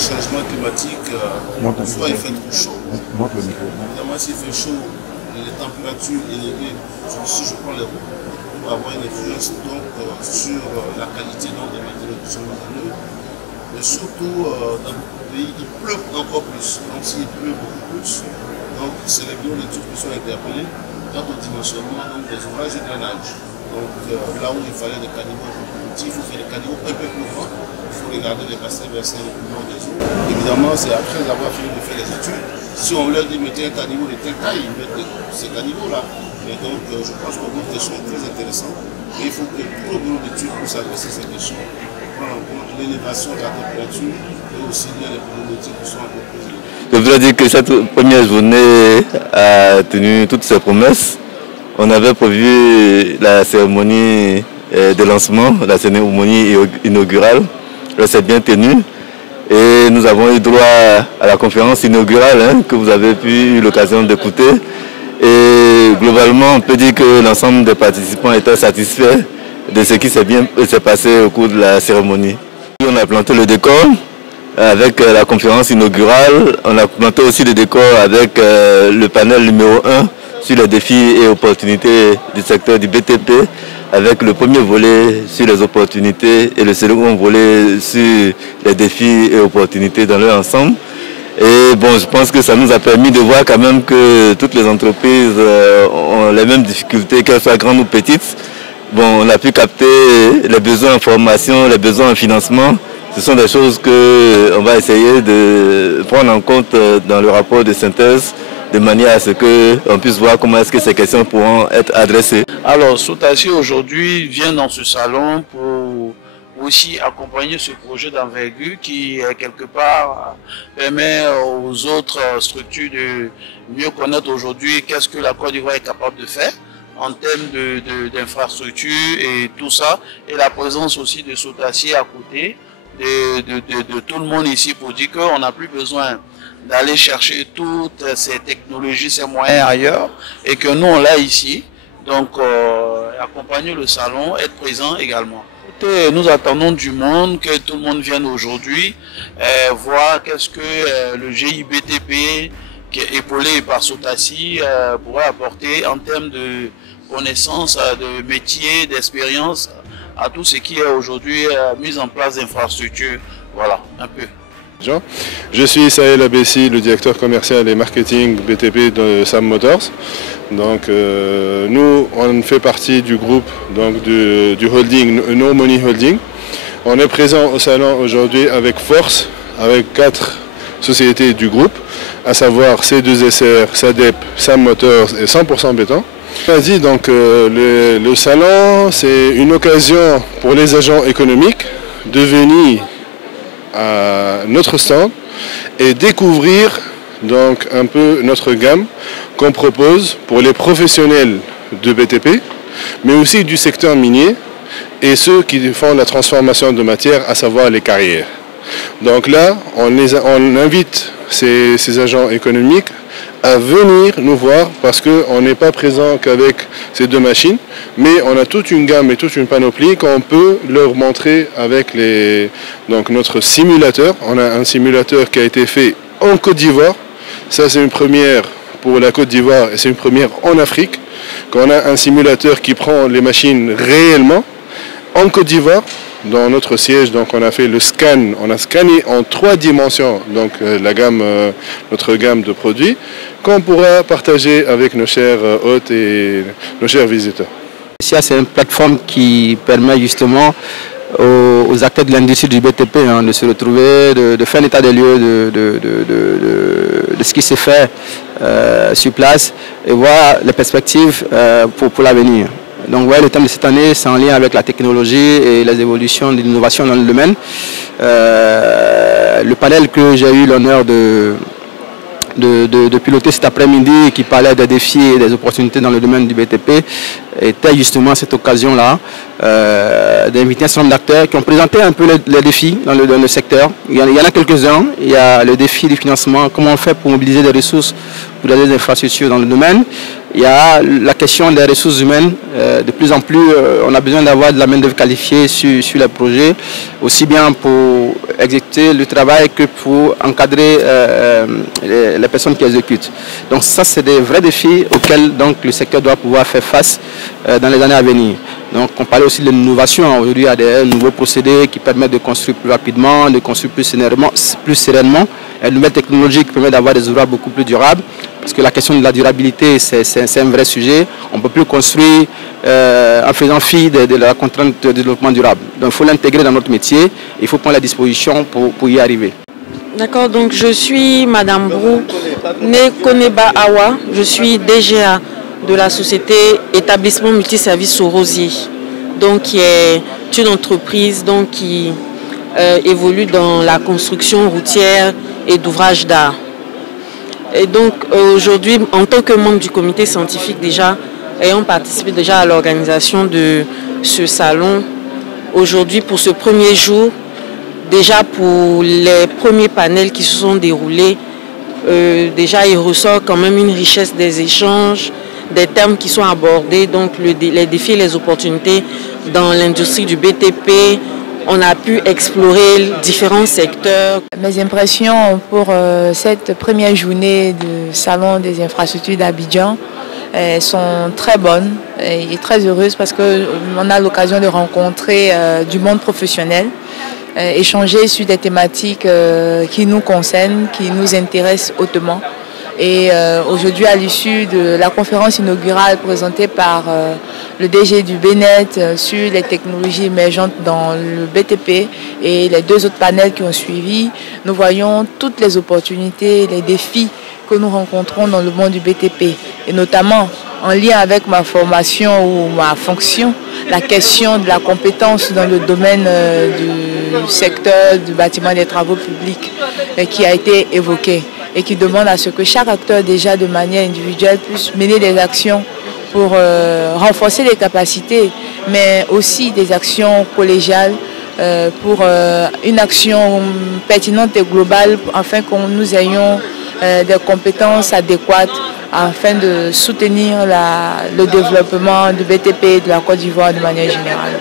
changement climatique, soit il fait trop chaud. Évidemment, s'il fait chaud, les températures élevées, si je prends les routes, va avoir une influence donc, sur la qualité donc, des matériaux qui sont mis en œuvre. Mais surtout, dans beaucoup de pays, il pleut encore plus. Donc s'il pleut beaucoup plus, donc c'est les bureaux d'études qui sont interpellés quant au dimensionnement donc, des ouvrages de drainage. Donc là où il fallait des caniveaux petits, il faut faire des caniveaux un peu plus grands. Il faut regarder les bassins versants le plus long des eaux. Évidemment, c'est après avoir fini de faire les études. Si on leur dit mettez un caniveau de telle taille, ils mettent ces caniveaux-là. Et donc, je pense que vos questions sont très intéressantes. Et il faut que tout le bureau d'études puisse adresser ces questions, prendre en compte l'élévation de la température et aussi bien les problématiques qui sont un peu plus élevées. Je voudrais dire que cette première journée a tenu toutes ses promesses. On avait prévu la cérémonie de lancement, la cérémonie inaugurale. Elle s'est bien tenue. Et nous avons eu droit à la conférence inaugurale que vous avez eu l'occasion d'écouter. Et globalement, on peut dire que l'ensemble des participants étaient satisfaits de ce qui s'est passé au cours de la cérémonie. On a planté le décor avec la conférence inaugurale. On a planté aussi le décor avec le panel numéro 1 sur les défis et opportunités du secteur du BTP, avec le premier volet sur les opportunités et le second volet sur les défis et opportunités dans leur ensemble. Et bon, je pense que ça nous a permis de voir quand même que toutes les entreprises ont les mêmes difficultés, qu'elles soient grandes ou petites. Bon, on a pu capter les besoins en formation, les besoins en financement. Ce sont des choses qu'on va essayer de prendre en compte dans le rapport de synthèse, de manière à ce qu'on puisse voir comment est-ce que ces questions pourront être adressées. Alors, Sotaci aujourd'hui vient dans ce salon pour aussi accompagner ce projet d'envergure qui, quelque part, permet aux autres structures de mieux connaître aujourd'hui qu'est-ce que la Côte d'Ivoire est capable de faire en termes d'infrastructures et tout ça, et la présence aussi de Sotaci à côté de tout le monde ici pour dire qu'on n'a plus besoin d'aller chercher toutes ces technologies, ces moyens ailleurs, et que nous on l'a ici. Donc accompagner le salon, être présent également. Nous attendons du monde, que tout le monde vienne aujourd'hui voir qu'est-ce que le GIBTP, qui est épaulé par Sotaci, pourrait apporter en termes de connaissances, de métiers, d'expérience, à tout ce qui est aujourd'hui mis en place d'infrastructures. Voilà, un peu. Je suis Sahel Abessi, le directeur commercial et marketing BTP de Sam Motors. Donc, nous, on fait partie du groupe donc, du holding, No Money Holding. On est présent au salon aujourd'hui avec force, avec 4 sociétés du groupe, à savoir C2SR, SADEP, Sam Motors et 100% Béton. Donc, le salon, c'est une occasion pour les agents économiques de venir à notre stand et découvrir donc un peu notre gamme qu'on propose pour les professionnels de BTP, mais aussi du secteur minier et ceux qui font la transformation de matière, à savoir les carrières. Donc là, on invite ces agents économiques à venir nous voir parce qu'on n'est pas présent qu'avec ces 2 machines, mais on a toute une gamme et toute une panoplie qu'on peut leur montrer avec donc notre simulateur. On a un simulateur qui a été fait en Côte d'Ivoire. Ça, c'est une première pour la Côte d'Ivoire et c'est une première en Afrique. Qu'on a un simulateur qui prend les machines réellement en Côte d'Ivoire. Dans notre siège, donc on a fait le scan, on a scanné en 3 dimensions donc notre gamme de produits qu'on pourra partager avec nos chers hôtes et nos chers visiteurs. C'est une plateforme qui permet justement aux acteurs de l'industrie du BTP de se retrouver, de faire un état des lieux de ce qui s'est fait sur place et voir les perspectives pour l'avenir. Donc ouais, le thème de cette année, c'est en lien avec la technologie et les évolutions de l'innovation dans le domaine. Le panel que j'ai eu l'honneur de piloter cet après-midi, qui parlait des défis et des opportunités dans le domaine du BTP, était justement cette occasion-là d'inviter un certain nombre d'acteurs qui ont présenté un peu les défis dans le secteur. Il y en a quelques-uns. Il y a le défi du financement, comment on fait pour mobiliser des ressources pour des infrastructures dans le domaine. Il y a la question des ressources humaines. De plus en plus, on a besoin d'avoir de la main-d'œuvre qualifiée sur les projets, aussi bien pour exécuter le travail que pour encadrer les personnes qui exécutent. Donc ça, c'est des vrais défis auxquels donc, le secteur doit pouvoir faire face dans les années à venir. Donc on parlait aussi de l'innovation. Aujourd'hui, il y a des nouveaux procédés qui permettent de construire plus rapidement, de construire plus sereinement. Une nouvelle technologie qui permet d'avoir des ouvrages beaucoup plus durables. Parce que la question de la durabilité, c'est un vrai sujet. On ne peut plus construire en faisant fi de la contrainte de développement durable. Donc il faut l'intégrer dans notre métier. Il faut prendre la disposition pour y arriver. D'accord, donc je suis Madame Brou Nekoneba Awa. Je suis DGA de la société Établissement Multiservice au Rosier, donc qui est une entreprise donc, qui évolue dans la construction routière et d'ouvrages d'art. Et donc aujourd'hui, en tant que membre du comité scientifique déjà, ayant participé déjà à l'organisation de ce salon, aujourd'hui pour ce premier jour, déjà pour les premiers panels qui se sont déroulés, déjà il ressort quand même une richesse des échanges, des thèmes qui sont abordés, donc les défis et les opportunités dans l'industrie du BTP. On a pu explorer différents secteurs. Mes impressions pour cette première journée du Salon des infrastructures d'Abidjan sont très bonnes et très heureuses parce qu'on a l'occasion de rencontrer du monde professionnel, échanger sur des thématiques qui nous concernent, qui nous intéressent hautement. Et aujourd'hui, à l'issue de la conférence inaugurale présentée par le DG du BNET sur les technologies émergentes dans le BTP et les deux autres panels qui ont suivi, nous voyons toutes les opportunités, les défis que nous rencontrons dans le monde du BTP. Et notamment, en lien avec ma formation ou ma fonction, la question de la compétence dans le domaine du secteur du bâtiment des travaux publics qui a été évoquée et qui demande à ce que chaque acteur déjà de manière individuelle puisse mener des actions pour renforcer les capacités, mais aussi des actions collégiales pour une action pertinente et globale afin que nous ayons des compétences adéquates afin de soutenir le développement du BTP et de la Côte d'Ivoire de manière générale.